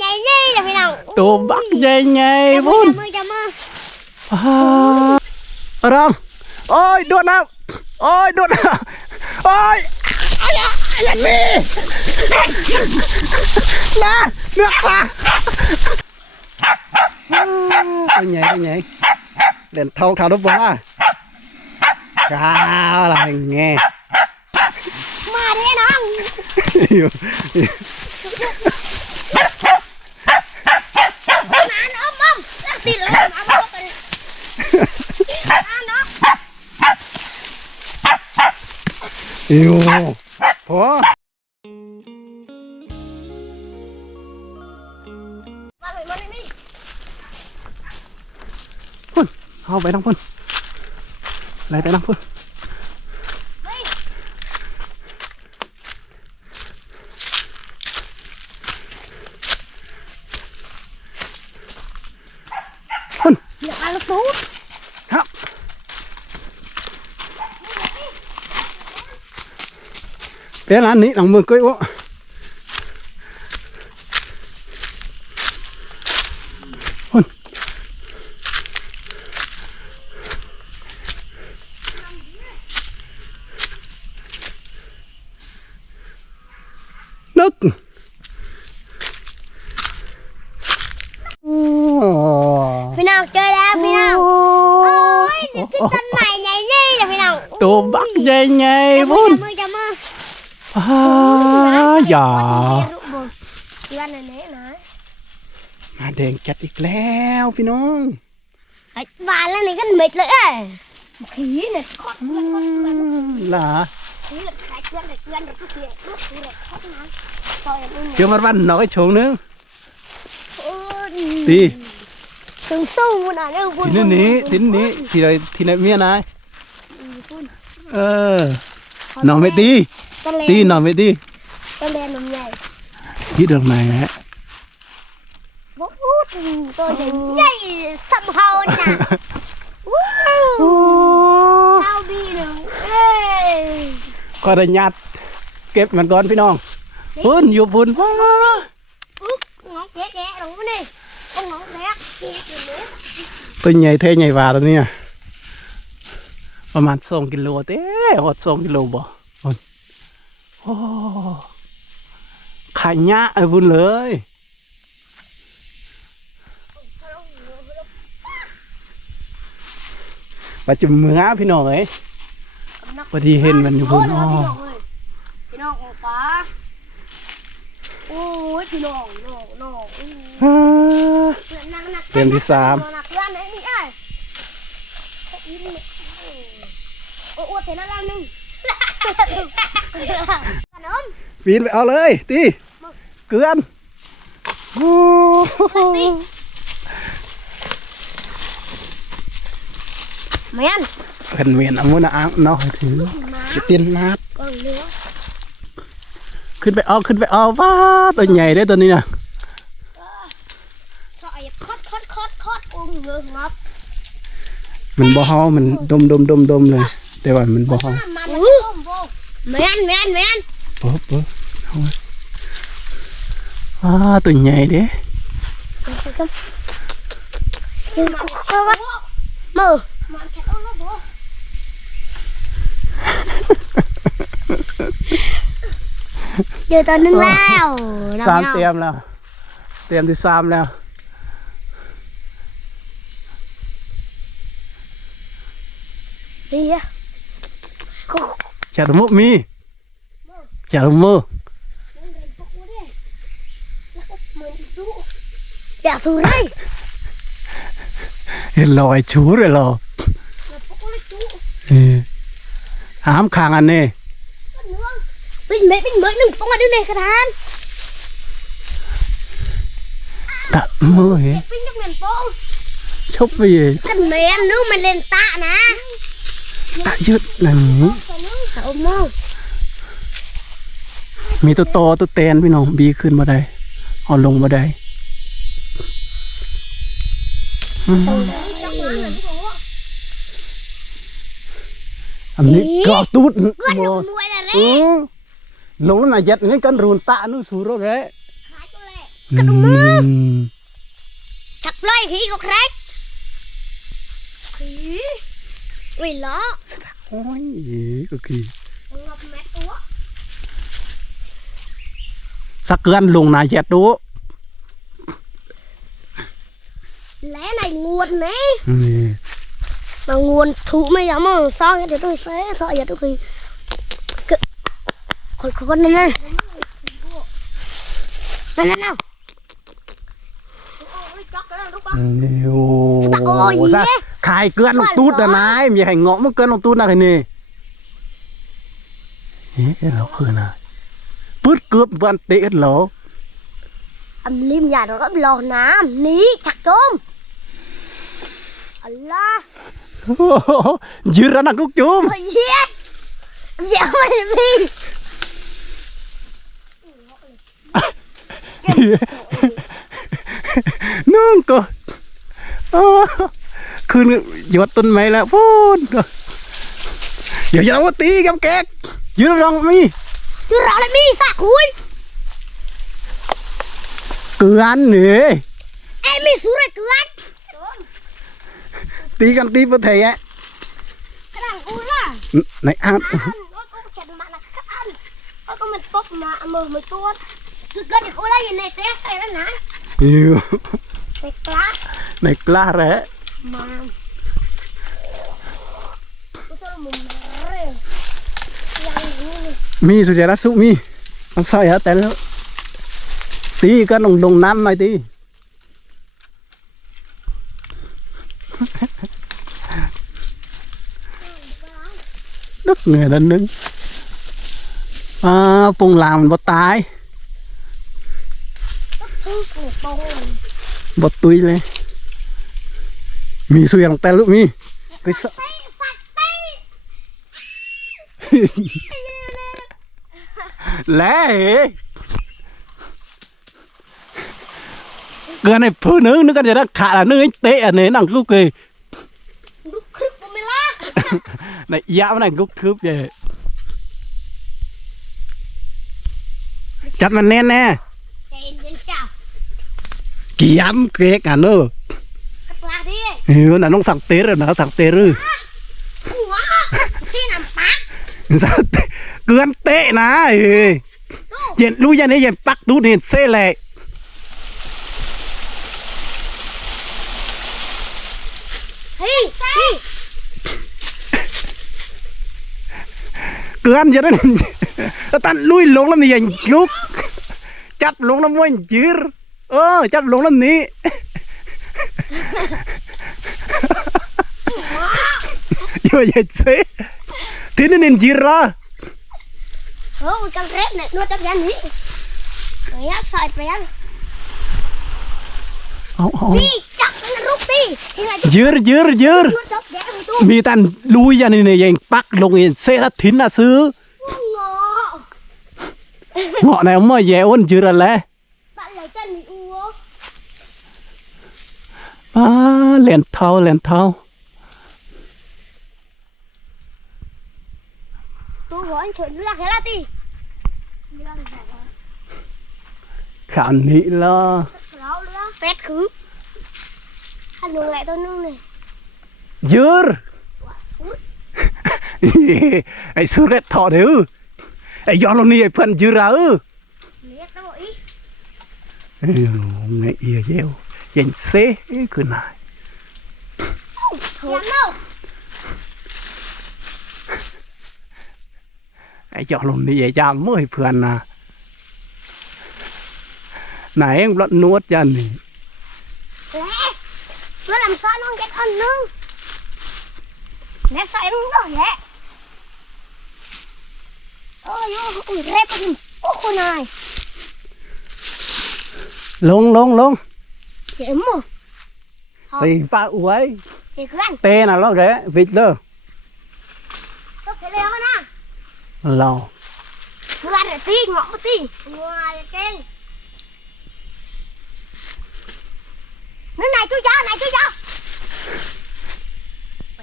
nhảy bắt dây nhây vốn. à. Ờ, Ôi đốt nào. Ôi đốt nào. Ôi. Ai da ai da nè nước à tôi nhảy nhảy đèn thâu khảo đốt vó cao à. là nghe. Mà đi nó nó mong chắc tin là nó mong yêu. Thôi phun hao bé năm phun lấy bé năm phun tốt bé lá nị lòng mưa cưỡi ố ใหญ่ใหญ่พุ่นอาอย่ามาแดงจัดอีกแล้วพี่น้องบานแล้วนี่กันเม็ดเลยเอ้คเนี่ยนก้ล่ะเกี่ยวมันวันน้อยชงนึงตีถึงสู้มันอะเนี่ยคุณทีนี้ทีนี้ทีไรทีไรเมียนาย เออ นอนไม่ตี ต้นเล ตีนอนไม่ตี ต้นเลนนมใหญ่ ที่ตรงไหนฮะ ว้าวตัวใหญ่ใหญ่สัมเฮาน่ะว้าวเฮาบีหนึ่งเอ้ย ก็ได้ยัดเก็บมันก่อนพี่น้องพุ่นอยู่พุ่นว้า อุ๊กน้องแกะแกะลงมานี่ต้องน้องแกะแกะอยู่เลย ตัวใหญ่เท่ใหญ่กว่าตัวเนี้ย ประมาณสองกิโลเต้หดสองกิโลบ่พุ่นโอ้ขายยะไอ้พุ่นเลยว่าจะเหมือพี่น้องเอ้ยพอดีเห็นมันอยู่พุ่นอ๋อพี่น้องของป้าโอ้ยพี่น้องน้องน้องอ่าเพื่อนนั่งนักเต็มที่สาม เพื่อนไหนนี่ไอ้โอ้โหเสร็จแล้วนึงขนมปีนไปเอาเลยตีเกลือนโอ้แม่นเป็นเมียนเอามือนะอ้างเนาะถือจะเตียนนาดก่อนเนื้อขึ้นไปเอาขึ้นไปเอาว้าตัวใหญ่ได้อตัวนี้นะซอยคดคดคดคดอุ้งเงือกงับมันบ่เฮามันดมดมดมดมเลย แต่ว่ามันบ่เฮา มันแม่นแม่นแม่น ปุ๊บปุ๊บเอาไว้ว้าตัวใหญ่เด้ มือมันแค่เอาแล้วบ่เจอตัวนึงแล้ว สามเตรียมแล้ว เตรียมที่สามแล้ว ดีอะ chả đúng mộ mi chả đúng mơ chả thù đây lòi chú rồi lò. À, Ám khang anh à, nè. Bình mấy bình mới đừng phong ở đứa này cả đàn tạ mơ hả? Chốc về cần mềm nữa mà lên tạ nè. Tạ dứt này mũ มมีตัวโตตัวเตนพี่น้องบีขึ้นมาได้เอาลงมาได้อันนี้ก็ตุ๊ดมัลงแล้วน่ะยัดนี่กันรูนตะนุ่นสูรเลยกระดุมมือจับเลยขี้ก็แครก อุ้ยล้อโอ้ยก็คือสักเกินลงนาเจ็ดดูแล้ะในงวนไหมบางงูนถูไม่ยอมมองซ่องเดี๋ยวต้องเซ่ซ่ออย่าต้องคุยคนคนนั้นนั่นนั่นนั่นโอ้ยจักแล้วลูกบ้าโอ้ย ขายเกลือนลงตูดนะนายมีให้เงาะมันเกลือนลงตูดนะคันนี่เอ๊ะเราคือนะปืดเกือบวันเตะเหรอ Âm lim nhà nó gấp lò nám ní chặt tôm. Allah. โอ้โหยืนแล้วนะกุ๊กจุ้ม Ôi yeah. Dạ mày đi. นึ่งก็ ขึ้นยอดต้นไม้แล้วพูดเดี๋ยวจะเอาตีกับแกกยืนรองมียืนรองเลยมีสักคุณเกลือนเหนื่อไอ้มีสุรเกลือนตีกันตีประเทศไหนอ่านก็มันปกมามือมันตัวคือก็จะโอ้ยในเต๊ะใส่แล้วนะอยู่ในกล้าในกล้าแหละ Mom. mi sụt ra sụt mi. Nó sai hết tên tí cái đồng đồng nam này tí. Đất người đánh đứng à, bông làm bột tai bột túi lên mi suy tay lúc mi cái sợ. Lẽ cái này phụ nữ nó cái gì đó khá là nữ tệ à này nặng lúc kì. Này dạo này gúc cướp vậy chặt mình nè. Nè kỳ ấm kẹt à nữa Ủa. Xin làm bác. sao cứ ăn tệ nà ừ Đâu. hiện lui ra đây hiện bắt tú hiện xe lệ cứ ăn nó nó tan lui lông lắm thì hiện lúc chắp lông lắm mình chứ ơ chắp lông lắm ní Jajce. Ty nenin jirra. Oh, kan rep nek no tak yan ni. Ya sai pe yan. Oh, oh. Đi, chắc Mi tan lui ra này anh bắt lùng yên xe ra thín là sư. Ngọ này ông mời dễ ôn dưa rồi lẽ. Bạn lấy tên mình uống. là cái là đi. ขานนี้ละ Lão nữa. Pet khứ. Anh ngừng lại tôi nương này. ยืด ไอ้สุดเร็ดถอดเด้อไอ้ย้อนลงนี่ cái chỗ lùn đi vậy cha mới phượn à. Này em lợn nuốt chân thì nó làm sao nó cái con nương? Nè sao em nó nè ôi ôi rep con ôi này. Lông lông lông chém mà thì pha uấy tê nào nó rẽ vịt đâu เราว่าแต่ตีงอกตีงววเก่งนั่นไหนจุ๊จ้าไหนจุ๊จ้า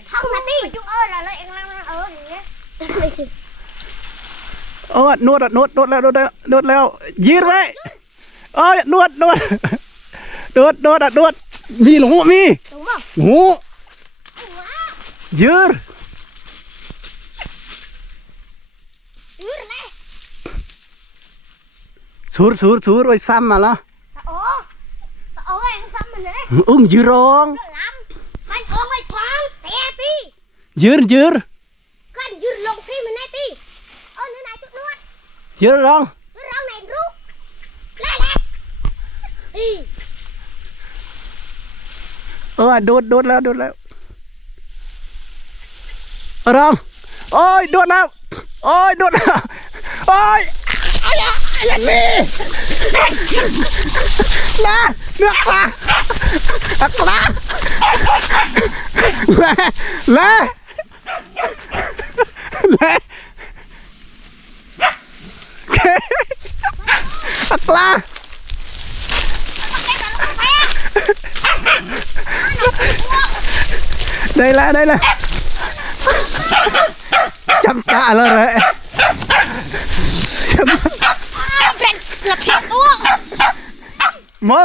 ท้องมาตีจุ๊เออแล้วเอ็งนั่งเอออย่างเงี้ยเออนวดนวดนวดแล้วนวดแล้วนวดแล้วยืดไว้เออนวดนวดนวดนวดนวดมีหลงมีหลงหลงยืด ừ này สูดสูดสูดไว้ซ้ำมาแล้ว ố ố em xăm mình đấy อึ้งยืดร้อง nó lắm mày ôm mày thoáng té đi ยืดยืด con dư lông phi mình này đi ơ nữa này chút nữa ยืดร้อง nó rau này rút lại lại đi เออโดดโดดแล้วโดดแล้วร้องโอ้ยโดดแล้ว โอ้ยโดดแล้วโอ้ยอะไรอะไรนี่นะเนื้อกลาอักลาเล่เล่เล่อักล จำตาแล้วเลยจำเป็นเกือบแทงตัวมา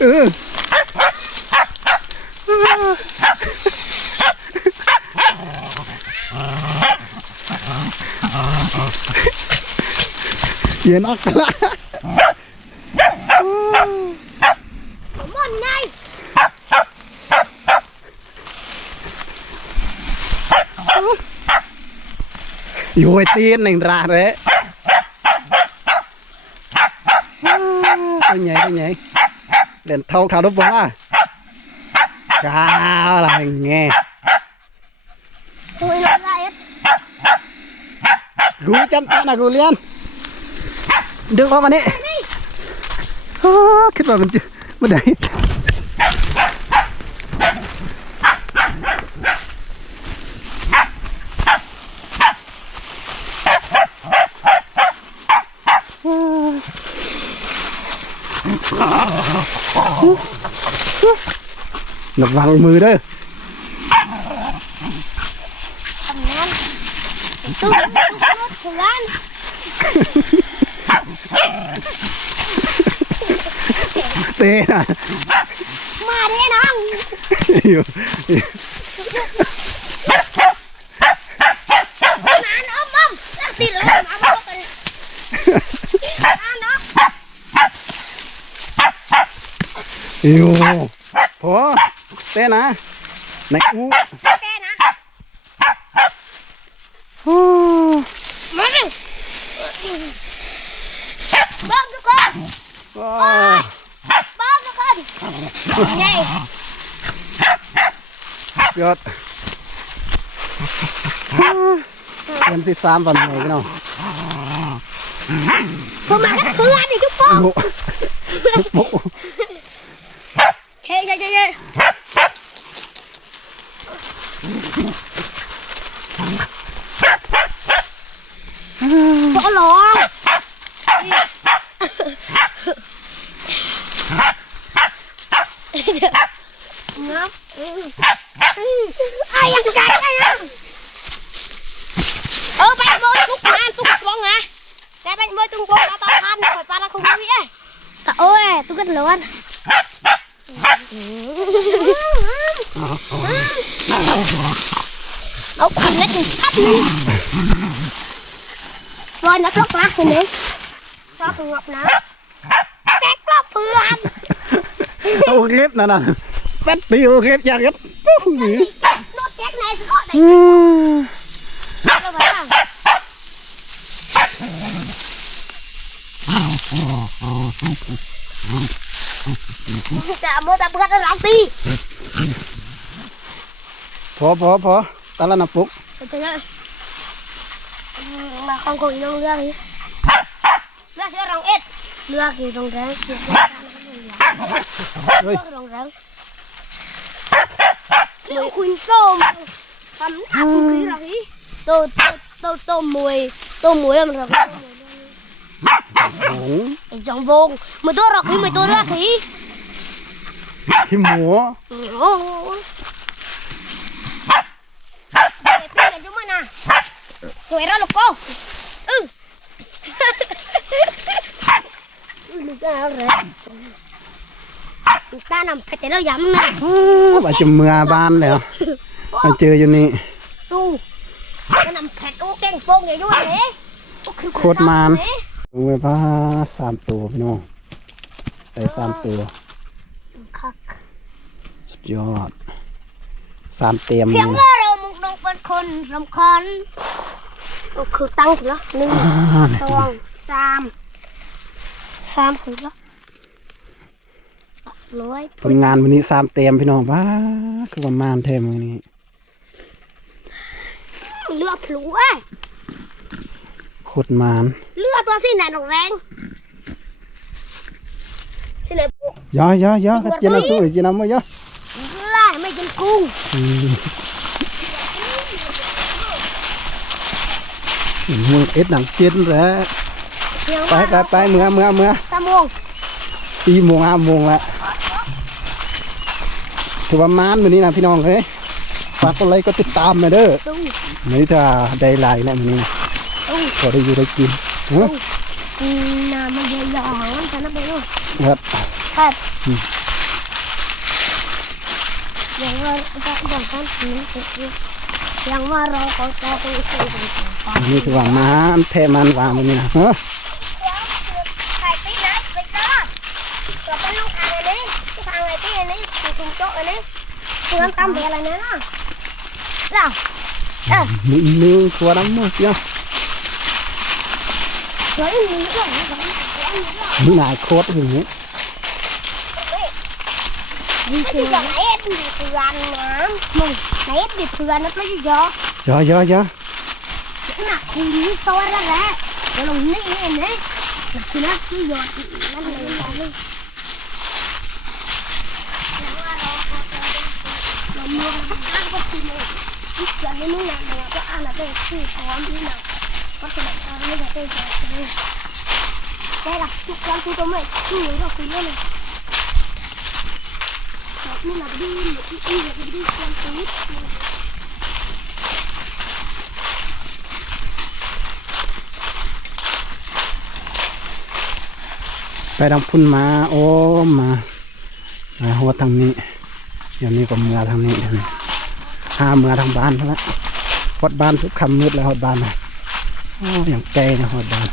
เออเย็นออกและ Vô tiên này ra đấy Tôi nhảy tôi nhảy Đèn thâu khảo đốt bóng à Cao là nghe tôi làm lại hết Gú chăm tạ là gú liên Được không bạn ấy đi Kết vào mình chưa Mình đấy Nó văng mưa ngon Tê à mà đi nó อยู่พอเต้นะในอู้เต้นะโอ้มาดิบ้องทุกคนบ้องทุกคนใยอดเป็นสิสามวันเลยพี่น้องผมมาแล้วเพื่อนดิจุ๊บโป๊ะันร้อนเอาควันักหนึ่งครับนึงบนักลกนะเห็นไหชอบงบนะแก๊กรอบเพื่อนเอาเก็บนั่นน่ะแป๊บเดียวเก็บย่างเก็บปุ๊บนี่รถแก๊กไหน là nạp phục. Từ từ ơi Mà con cùng nhau ra đi Ra sẽ rong ít. Ra thì rong ráng. Ơi. Ra rong ráng. Liệu khuyên tôm. Tầm áp khí ra khí Tô tô tô mùi. Tô mùi là mình Dòng vông mày tôi rọc thì mày tôi ra khí Thì múa Múa Chúng mình à Tụi ra lục cô. Ừ. Ta nằm cái tên nó dám nè bà chùm mưa ban này à chơi cho nè tu nó nằm khẹt ô keng phong này đúng không nè khốt man đấy. ลงไปว่าสามตัวพี่น้องได้สามตัวสุดยอดสามเต็มเพียงว่าเรามุกดงเป็นคนสำคัญก็คือตั้งถึงแล้วหนึ่งสองสามสามถึงแล้วร้อยผลงานวันนี้สามเต็มพี่น้องว้าคือประมาณเทมือนี้เลือดพลูเอ้ยโคตรมานเลื ตัวสิไหนหนุกแรงสิไหนปุ๊ อย่าอย่าอย่ากินน้ำสู้กินน้ำมาอย่าล่าไม่กินกุ้งมึงเอ็ดหนังเจ็ดแล้วไปไปไปเมื่อเมื่อเมื่อสามโมงสี่โมงห้าโมงละถือว่าม้านวันนี้นะพี่น้องเฮ้ยฝากกดไลค์ก็ติดตามมาเด้อไม่ถ้าได้ไลน์นะมันนี้ก็ได้อยู่ได้กิน ต่อไป อันนี่คือว่ามันแทมันวางวันนี้นะเฮ้ย ใครตีนะไปจ้าตัวเป็นลูกทางอะไรนี่ลูกทางอะไรตีนี่คือคุณโจ๊กอันนี้คือน้ำตำเบียร์อะไรเนี่ยนะล่ะเออ มีอีกหนึ่งตัวน้ำมือเดียว เฮ้ยมีด้ วยมีด้วยมีด้วยมีหลายโคตรอย่างนี้มีคือไหนเอ็ดมีคือรันน้ำมึงไหนเอ็ดมีคือรันน้ำไม่เยอะย่อย่อย่อขนาดคุณนี่ตัวแล้วแหละเดี๋ยวลงนี่นี่นี่คือนะที่หยอดนั่นเลยนั่นเราเมืองข้างก็คือเนี่ยที่เกิดในนู่นน่ะเนี่ยก็อ่านแล้วเป็นชื่อพร้อมที่น่ะก็สมัยก่อน ไม่ได้เป็นแบบนี้ได้ละทุกครั้งที่ตัวไม่ชื่อก็คือเนี่ยนี่น่ะดีนี่ดีดีดีความตีไปทางพุ่นมาโอ้มามาหัวทางนี้เดี๋ยวนี้ก็เมือทางนี้เดี๋ยวนี้หาเมือทางบ้านแล้วฮอดบ้านทุกคำมืดแล้วฮอดบ้านนะ โอ้ย่างไกลนะฮอดบาน